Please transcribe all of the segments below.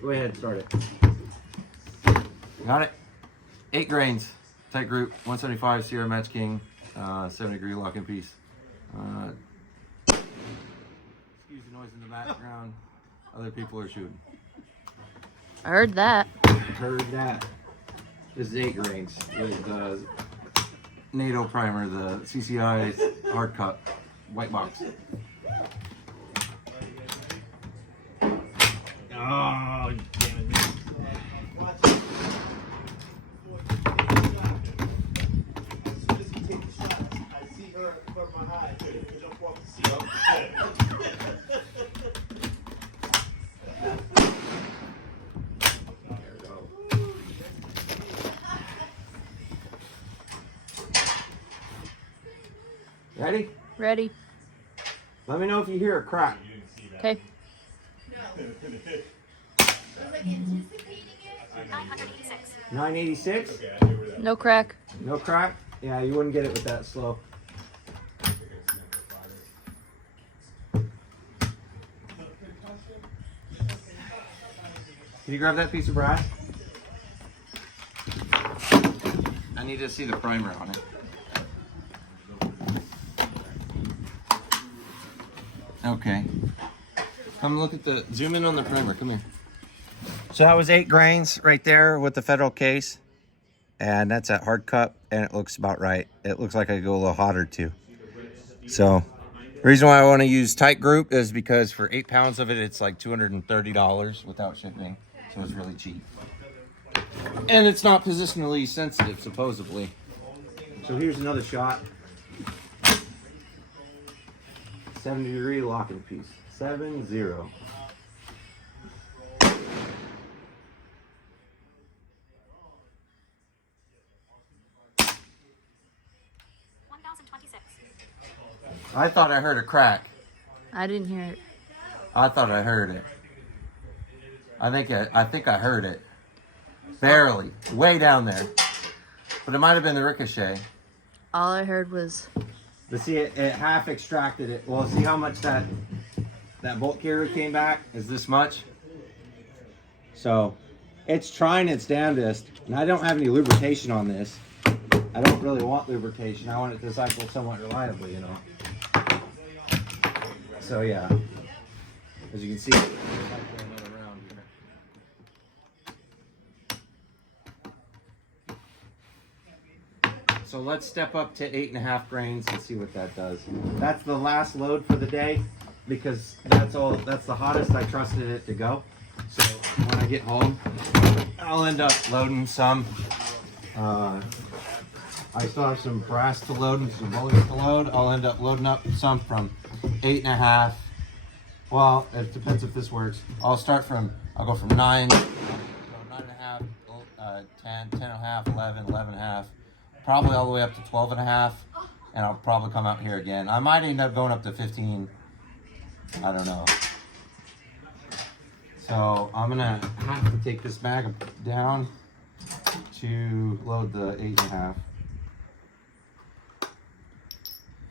Go ahead, start it. Got it. 8 grains. Titegroup, 175 Sierra Match King, 7-degree lock-in piece. Excuse the noise in the background. Other people are shooting. I heard that. Heard that. This is 8 grains with the NATO primer, the CCI's hard cut white box. Oh, damn it. Ready? Ready. Let me know if you hear a crack. Okay. 986? No crack. No crack? Yeah, you wouldn't get it with that slow. Can you grab that piece of brass? I need to see the primer on it. Okay. Come look at the, zoom in on the primer, come here. So that was 8 grains right there with the Federal case. And that's at hard cut, and it looks about right. It looks like I could go a little hotter too. So, the reason why I want to use Titegroup is because for 8 pounds of it, it's like $230 without shipping. So it's really cheap. And it's not positionally sensitive, supposedly. So here's another shot. 7-degree lock-in piece. 7-0. I thought I heard a crack. I didn't hear it. I thought I heard it. I think I heard it. Barely. Way down there. But it might have been the ricochet. All I heard was... But see, it half extracted it. Well, see how much that bolt carrier came back? Is this much? So, it's trying its damnedest. And I don't have any lubrication on this. I don't really want lubrication. I want it to cycle somewhat reliably, you know. So, yeah. As you can see, so let's step up to 8.5 grains and see what that does. That's the last load for the day because that's the hottest I trusted it to go. So when I get home, I'll end up loading some. I still have some brass to load and some bullets to load. I'll end up loading up some from 8.5. Well, it depends if this works. I'll go from 9, 9.5, 10, 10.5, 11, 11.5. Probably all the way up to 12.5, and I'll probably come out here again. I might end up going up to 15. I don't know. So I'm gonna have to take this bag down to load the 8.5.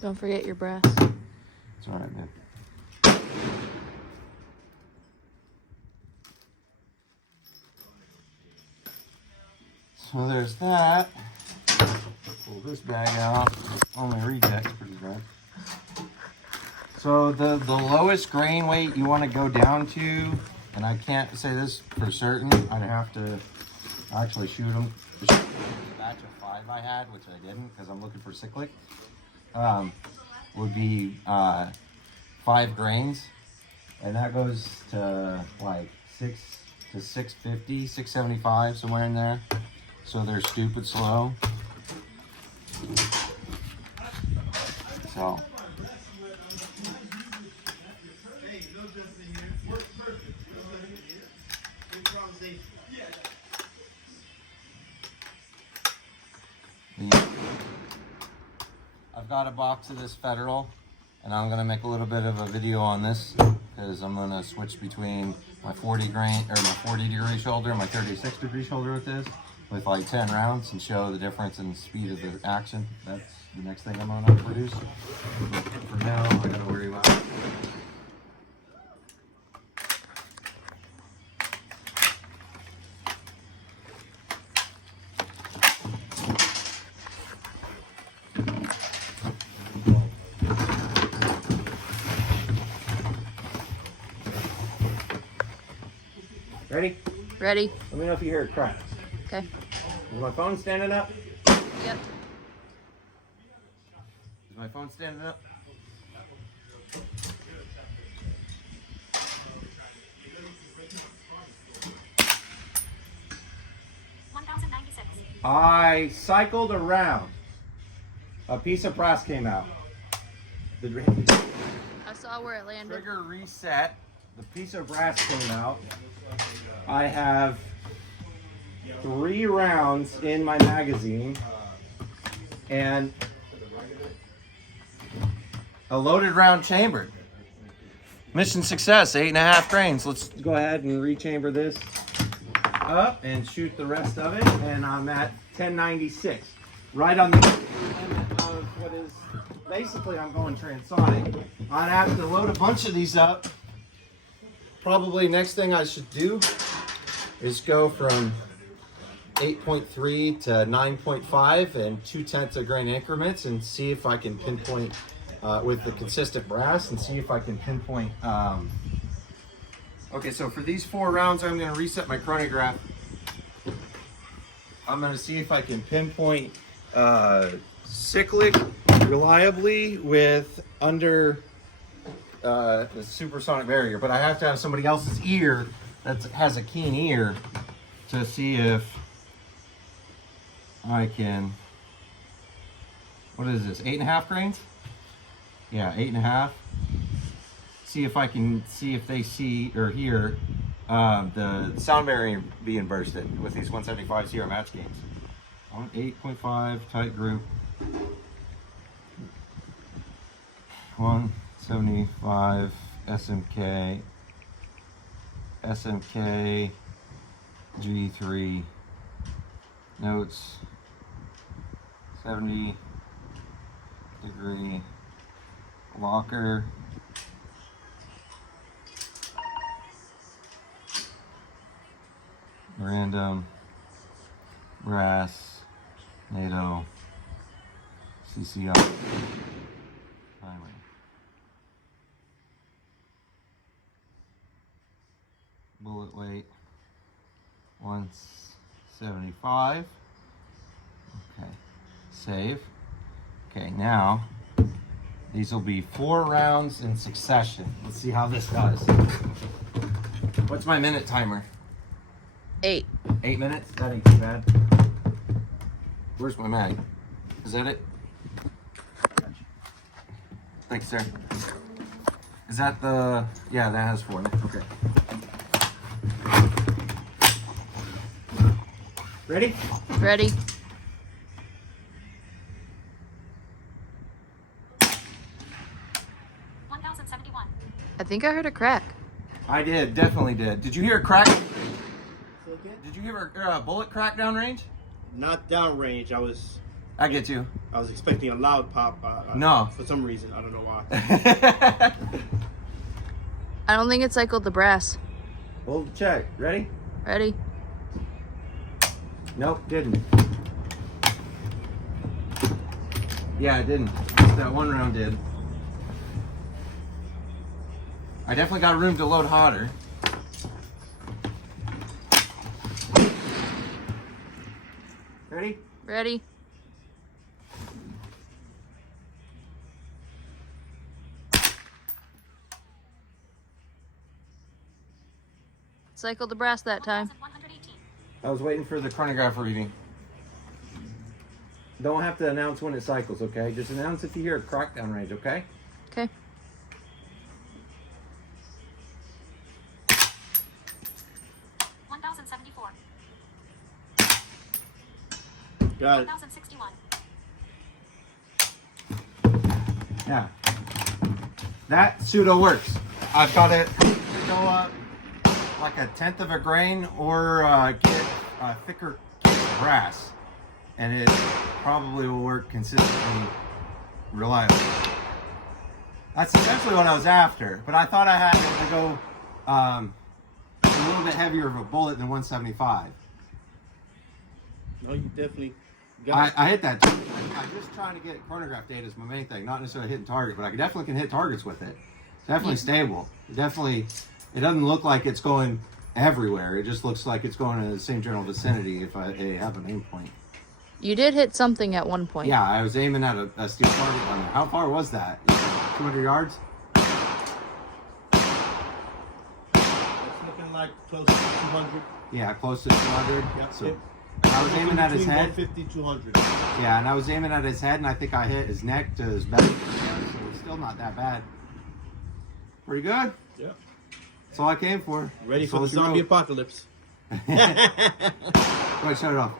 Don't forget your brass. It's all right, man. So there's that. Pull this bag out. Oh, my reject's pretty bad. So the lowest grain weight you want to go down to, and I can't say this for certain, I'd have to actually shoot them. The batch of 5 I had, which I didn't because I'm looking for cyclic, would be 5 grains. And that goes to like 6 to 650, 675, somewhere in there. So they're stupid slow. So. I've got a box of this Federal, and I'm gonna make a little bit of a video on this because I'm gonna switch between my 40 degree shoulder and my 36 degree shoulder with this, with like 10 rounds, and show the difference in the speed of the action. That's the next thing I'm gonna produce. But for now, I gotta worry about it. Ready? Ready? Let me know if you hear it crack. Okay. Is my phone standing up? Yep. Is my phone standing up? I cycled around. A piece of brass came out. I saw where it landed. Trigger reset. The piece of brass came out. I have 3 rounds in my magazine and a loaded round chambered. Mission success, 8.5 grains. Let's go ahead and rechamber this up and shoot the rest of it. And I'm at 1096. Right on the limit of what is basically I'm going transonic. I'd have to load a bunch of these up. Probably next thing I should do is go from 8.3 to 9.5 and 0.2 of grain increments and see if I can pinpoint with the consistent brass and see if I can pinpoint. Okay, so for these 4 rounds, I'm going to reset my chronograph. I'm going to see if I can pinpoint cyclic reliably with under the supersonic barrier, but I have to have somebody else's ear that has a keen ear to see if I can. What is this? 8.5 grains? Yeah, 8.5. See if I can see if they see or hear the sound barrier being bursted with these 175 CR match games. On 8.5 Titegroup. 175 SMK G3 notes 70-degree locker. Random brass NATO CCR timer. Bullet weight 175. Okay, save. Okay, now these will be 4 rounds in succession. Let's see how this does. What's my minute timer? 8. 8 minutes? That ain't too bad. Where's my mag? Is that it? Thanks, sir. Is that the... Yeah, that has 4 in it. Okay. Ready? Ready? I think I heard a crack. I did, definitely did. Did you hear a crack? Did you hear a bullet crack downrange? Not downrange. I get you. I was expecting a loud pop. No. For some reason, I don't know why. I don't think it cycled the brass. Hold the check. Ready? Ready? Nope, didn't. Yeah, it didn't. Just that 1 round did. I definitely got room to load hotter. Ready? Ready? Cycled the brass that time. I was waiting for the chronograph reading. Don't have to announce when it cycles, okay? Just announce if you hear a crack down range, okay? Okay. Got it. 1061. Yeah. That pseudo works. I've got it go up like 1/10 of a grain or get a thicker brass. And it probably will work consistently, reliably. That's essentially what I was after. But I thought I had to go a little bit heavier of a bullet than 175. No, you definitely got it. I hit that. I'm just trying to get chronograph data is my main thing, not necessarily hitting target, but I definitely can hit targets with it. It's definitely stable. It doesn't look like it's going everywhere. It just looks like it's going in the same general vicinity if I have an aim point. You did hit something at one point. Yeah, I was aiming at a steel target on there. How far was that? 200 yards? It's looking like close to 200. Yeah, close to 200. Yep. So I was aiming at his head. 150, 200. Yeah, and I was aiming at his head, and I think I hit his neck to his belly. So it's still not that bad. Pretty good. Yeah. That's all I came for. Ready That's for all the she zombie wrote. apocalypse. Go ahead, shut it off.